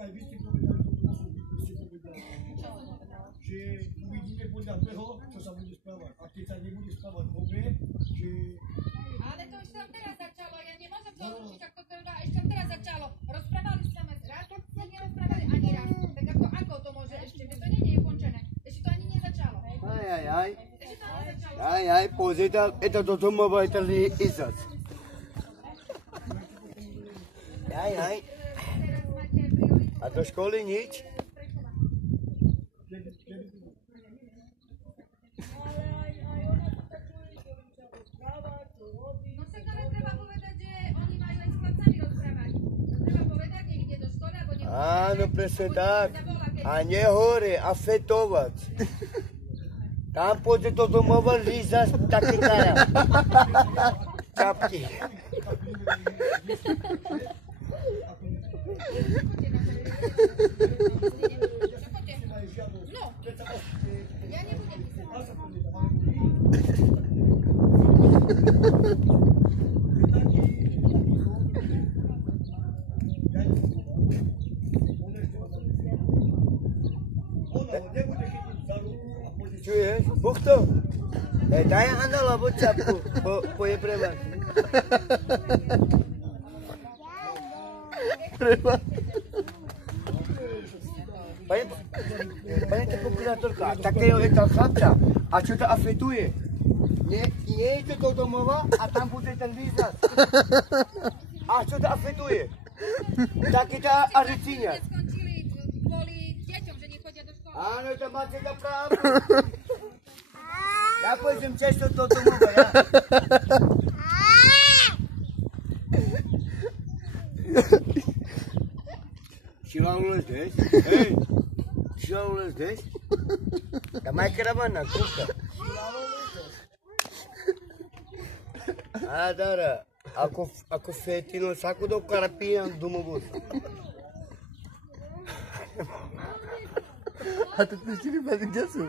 Kaj vy ste povedali toto slovo, ste povedali, že uvidíme podľa toho, čo sa bude spávať. A keď sa nebude spávať obe, že... Ale to už tam teraz začalo, ja nemôžem to určiť, ako to ešte teraz začalo. Rozprávali sme raz, sa nerozprávali ani raz. Tak ako to môže ešte, to nie je ukončené. Ešte to ani nezačalo. Ай, позитал, это до дома, это ли изад. Ай. A do školy nič? No však ale treba povedať, že oni majú aj s chlapcami rozprávať. Treba povedať, nech ide do školy, alebo nech... Áno, presne tak. A nie hore, a fetovať. Tam pôjde do domova lízať také cara. Čapky. No, ja nebudem písať. Čuješ? Buchto? Daj Anna lebo čapku, pojebrevaš. Pani prokurátorka, takého je tam chlapca. A čo to afetuje? Nejde do domova a tam bude ten výzaz. A čo to afetuje? Taky tá aricíňa. Skončili kvôli deťom, že nechodia do školy. Áno, to máte za pravdu. Ja pôjdem často do domova, ja. Šilaulez des? Hej! Šilaulez des? Tam aj karavana, kúka. A dara, ako fetino, sako do karapijam domovu. A to ty si vypadli, kde sú?